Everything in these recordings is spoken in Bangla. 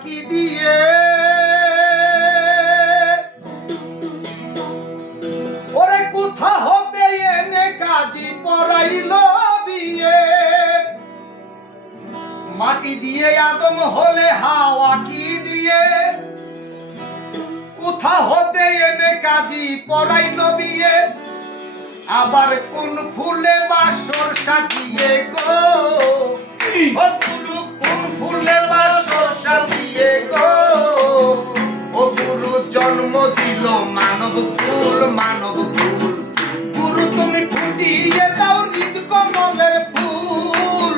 কি দিয়ে ওরে কোথা হতে এনে কাজী পড়াইল বিয়ে মাটি দিয়ে আদম হলে হাওয়া কি দিয়ে কোথা হতে এনে কাজী পড়াইল বিয়ে আবার কোন ফুলে বাসর সাজিয়ে গো ও গুরু কোন ফুলে বাসর সাজিয়ে গো ও গুরু জন্ম দিল মানব কুল গুরু তুমি ফুটিয়ে দাও হৃদ কমলের ফুল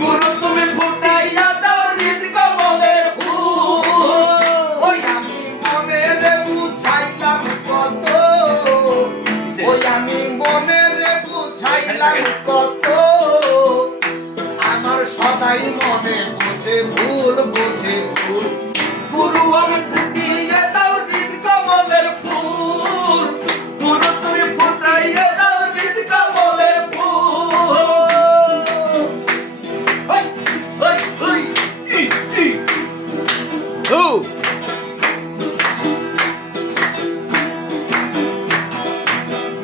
গুরু তুমি ফুটাইয়া দাও হৃদ কমলের ফুল ওই আমি মনের বুঝাইলাম কত ওই আমি মনের বুঝাইলাম কত আমার সদাই মনে বোঝে ভুল গুরু আমি ফুটিয়ে দাও হৃদ কমলের ফুল গুরু তুমি ফুটাইয়ে দাও হৃদ কমলের ফুল হই হই হই ই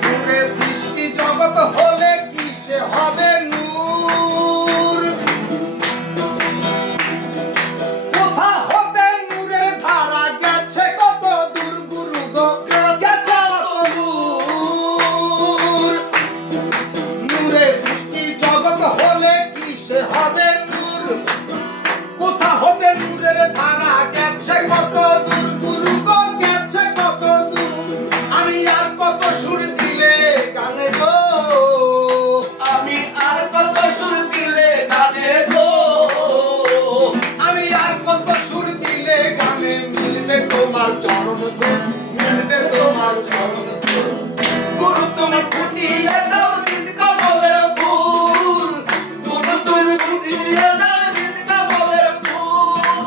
নূরে সৃষ্টি জগৎ হলে কিসে হবে নূর কোথা হতে নূরের ধারা গেছে কত দূর গুরু গো গেছে কত দূর নূরে সৃষ্টি জগৎ হলে কিসে হবে নূর কোথা হতে নূরের ধারা গেছে কত দূর গুরু গো গেছে কত দূর আমি আর কত সুর দিলে গানে গো আমি আর কত সুর দিলে গানে গো আমি আর কত সুর দিলে গানে মিলবে তোমার চরণ ধূল মিলবে তোমার চরণ ধূল গুরু তুমি ফুটিয়ে দাও হৃদ কমলের ফুল গুরু তুমি ফুটিয়ে দাও হৃদ কমলের ফুল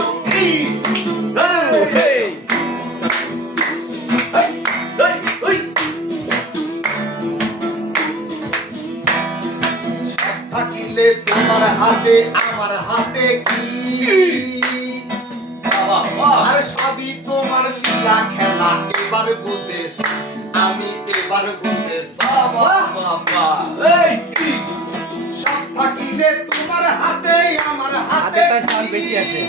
থাকিলে তোমার হাতে আমার হাতে কি আর সবই তোমার লীলা খেলা এবার বুঝেছ আমি এবার বুঝেছ সব থাকিলে তোমার হাতে আমার হাতে তার বেশি আছে